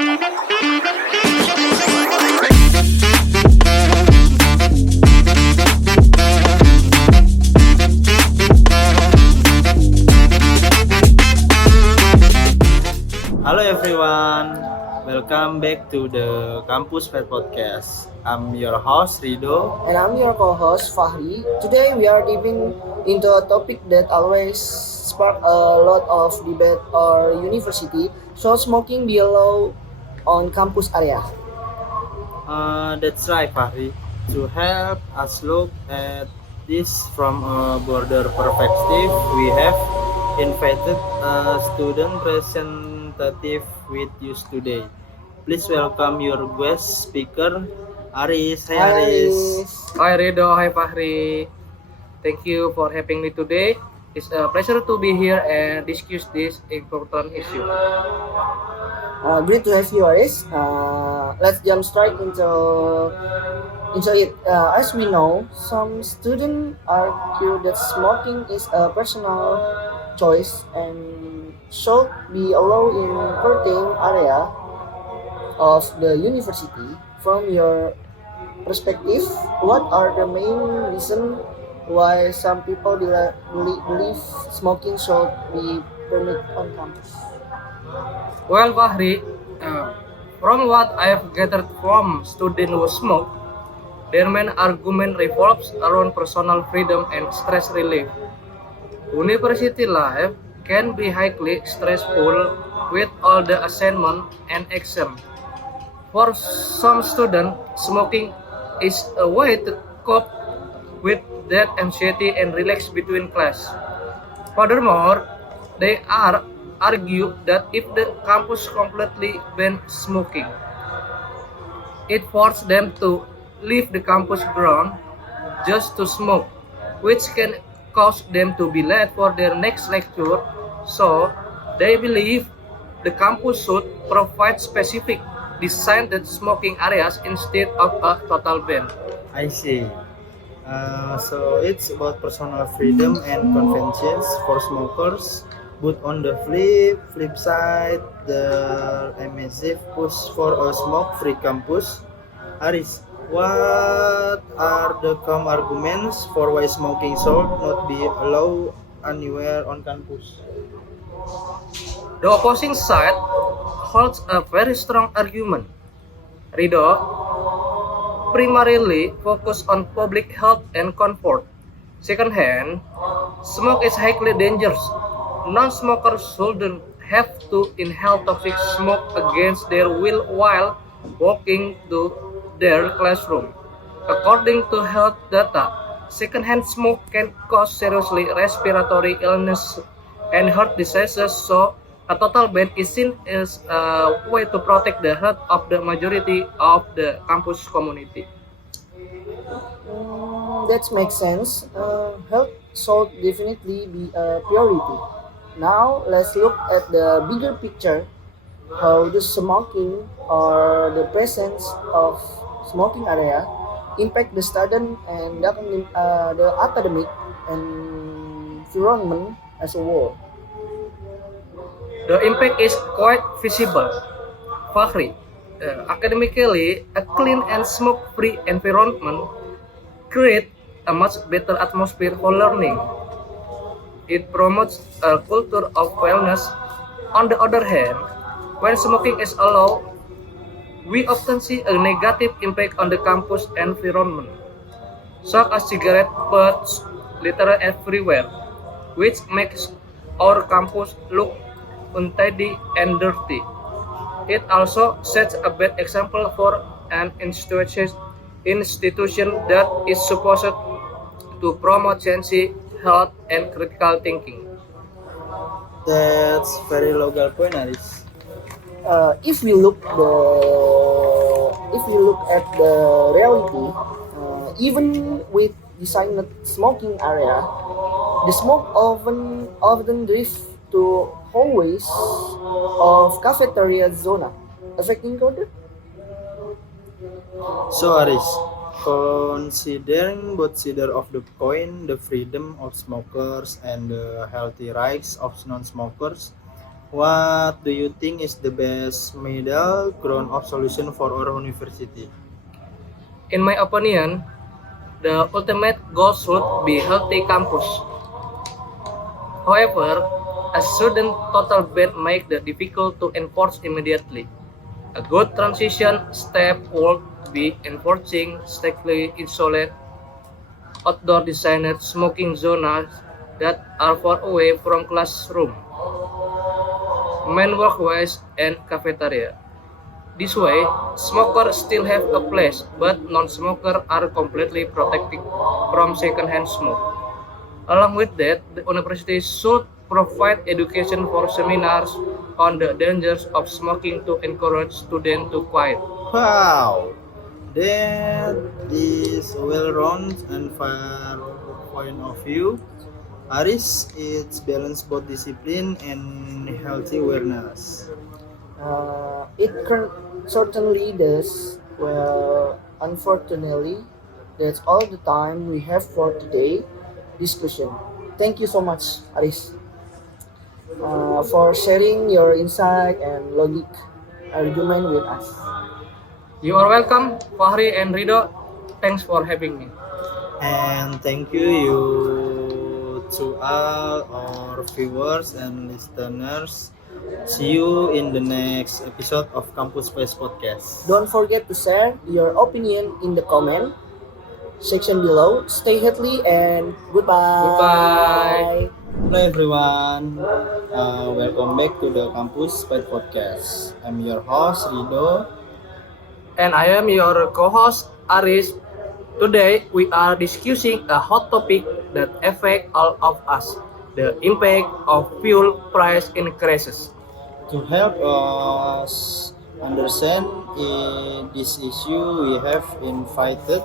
Hello everyone, welcome back to the Campus Fair Podcast. I'm your host Rido. And I'm your co-host Fahri. Today we are diving into a topic that always spark a lot of debate or university. Should smoking be allowed on campus area? That's right, Fahri. To help us look at this from a broader perspective, we have invited a student representative with us today. Please welcome your guest speaker, Aris. Hi Hi Aris. Aris. Hi Redo, hi Fahri. Thank you for having me today. It's a pleasure to be here and discuss this important issue. Great to have you Aris. Let's jump straight into it. As we know, some students argue that smoking is a personal choice and should be allowed in certain area of the university. From your perspective, what are the main reasons why some people believe smoking should be permitted on campus? Well, Fahri, uh, from what I have gathered from students who smoke, their main argument revolves around personal freedom and stress relief. University life can be highly stressful with all the assignment and exam. For some students, smoking is a way to cope with that anxiety and relax between class. Furthermore, they are argue that if the campus completely bans smoking, it forces them to leave the campus ground just to smoke, which can cause them to be late for their next lecture. So, they believe the campus should provide specific designated smoking areas instead of a total ban. I see. So it's about personal freedom and convenience for smokers. But on the flip side, the massive push for a smoke-free campus. Aris, what are the common arguments for why smoking should not be allowed anywhere on campus? The opposing side holds a very strong argument. Rido primarily focus on public health and comfort. Secondhand, smoke is highly dangerous. Non-smokers shouldn't have to inhale toxic smoke against their will while walking to their classroom. According to health data, secondhand smoke can cause seriously respiratory illness and heart diseases, so a total ban is seen as a way to protect the health of the majority of the campus community. That makes sense. Health should definitely be a priority. Now let's look at the bigger picture. How does smoking or the presence of smoking area impact the student and the academic environment as a whole? The impact is quite visible. Fahri, academically, a clean and smoke-free environment creates a much better atmosphere for learning. It promotes a culture of wellness. On the other hand, when smoking is allowed, we often see a negative impact on the campus environment, such as cigarette butts litter everywhere, which makes our campus look untidy and dirty. It also sets a bad example for an institution that is supposed to promote science, health, and critical thinking. That's very local point, Aris. If we look at the reality, even with designed smoking area, the smoke often drifts to hallways of cafeteria zona, affecting culture. So Aris, considering both sides of the coin, the freedom of smokers and the healthy rights of non-smokers, What do you think is the best middle ground-up solution for our university? In my opinion, the ultimate goal should be healthy campus. However, a sudden total ban makes it difficult to enforce immediately. A good transition step would be enforcing strictly insulated outdoor designed smoking zones that are far away from classroom, main walkways, and cafeteria. This way, smokers still have a place, but non-smokers are completely protected from secondhand smoke. Along with that, the university should provide education for seminars on the dangers of smoking to encourage students to quit. Wow, that is a well-rounded and fair point of view. Aris, it's balance both discipline and healthy awareness. It certainly does. Well, unfortunately, that's all the time we have for today discussion. Thank you so much, Aris, for sharing your insight and logic argument with us. You are welcome, Fahri and Rido. Thanks for having me. And thank you to all our viewers and listeners. See you in the next episode of Campus Space Podcast. Don't forget to share your opinion in the comment section below. Stay healthy and goodbye. Goodbye. Hello everyone, welcome back to the Campus Space Podcast. I'm your host Rido. And I am your co-host Aris. Today we are discussing a hot topic that affects all of us: the impact of fuel price increases. To help us understand this issue, we have invited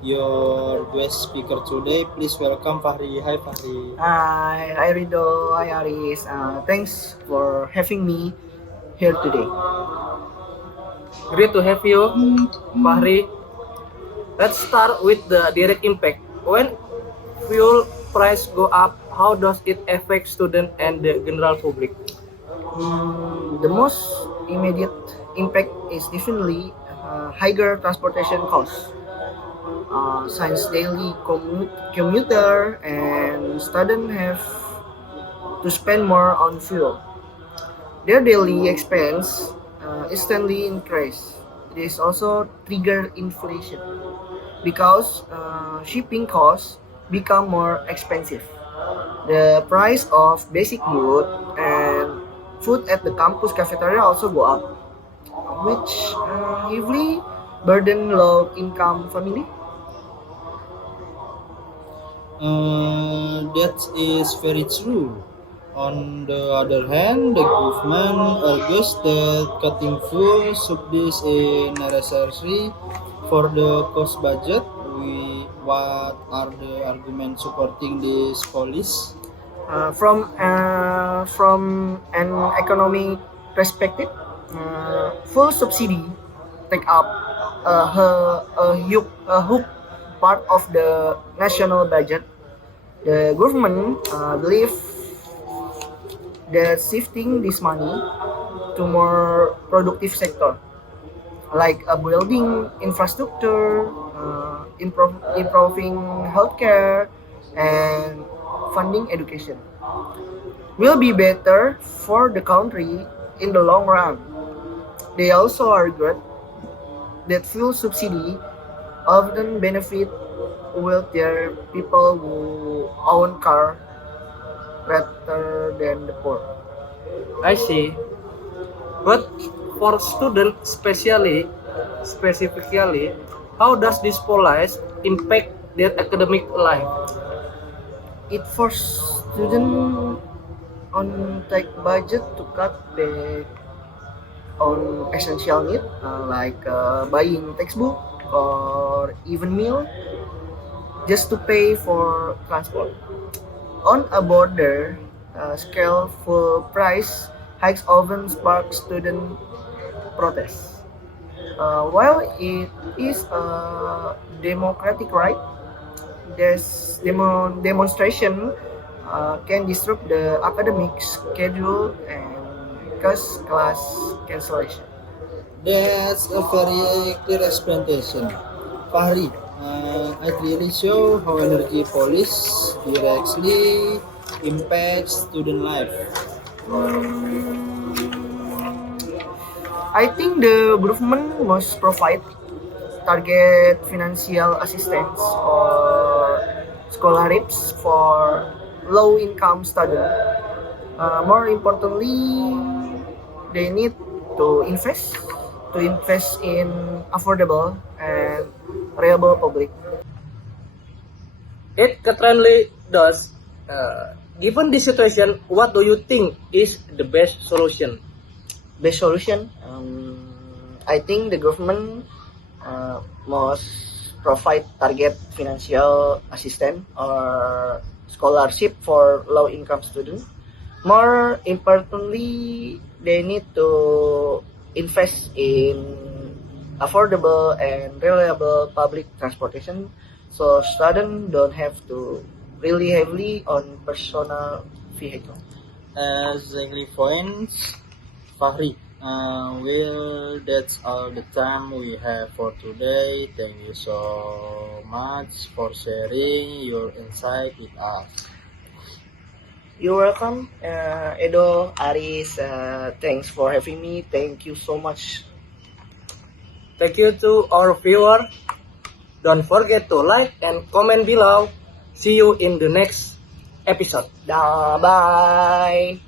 your guest speaker today. Please welcome Fahri. Hi Fahri. Hi Rido, hi Aris. Thanks for having me here today. Great to have you, Fahri. Let's start with the direct impact. When fuel price go up, how does it affect student and the general public? The most immediate impact is definitely higher transportation costs. Since daily commuter and student have to spend more on fuel, their daily expense instantly increase. It is also trigger inflation because shipping costs become more expensive. The price of basic food and food at the campus cafeteria also go up, which heavily burden low-income family. That is very true. On the other hand, the government argues that cutting fuel subsidies is necessary for the cost budget. What are the arguments supporting this policy? From an economic perspective, full subsidy take up a huge part of the national budget. The government believe that shifting this money to more productive sector like building infrastructure, improving healthcare, and funding education will be better for the country in the long run. They also argued that fuel subsidy often benefit wealthier people who own car rather than the poor. I see. But for students specifically, how does this policy impact their academic life? It forces students on tight budget to cut back on essential needs like buying textbook or even meal just to pay for transport. On a border scale, full price hikes often spark student protests. While it is a democratic right, this demonstration can disrupt the academic schedule and because class cancellation. That's a very clear explanation. Fahri, I clearly show how energy police directly impacts student life. I think the government must provide target financial assistance or scholarships for low-income students. More importantly, they need to invest in affordable and reliable public. It currently does. Given this situation, what do you think is the best solution? Best solution, I think the government must provide target financial assistance or scholarship for low income students. More importantly, they need to invest in affordable and reliable public transportation so students don't have to rely heavily on personal vehicle. Exactly points, Fahri. Well, that's all the time we have for today. Thank you so much for sharing your insight with us. You're welcome, Edo, Aris. Thanks for having me. Thank you so much. Thank you to our viewer. Don't forget to like and comment below. See you in the next episode. Bye.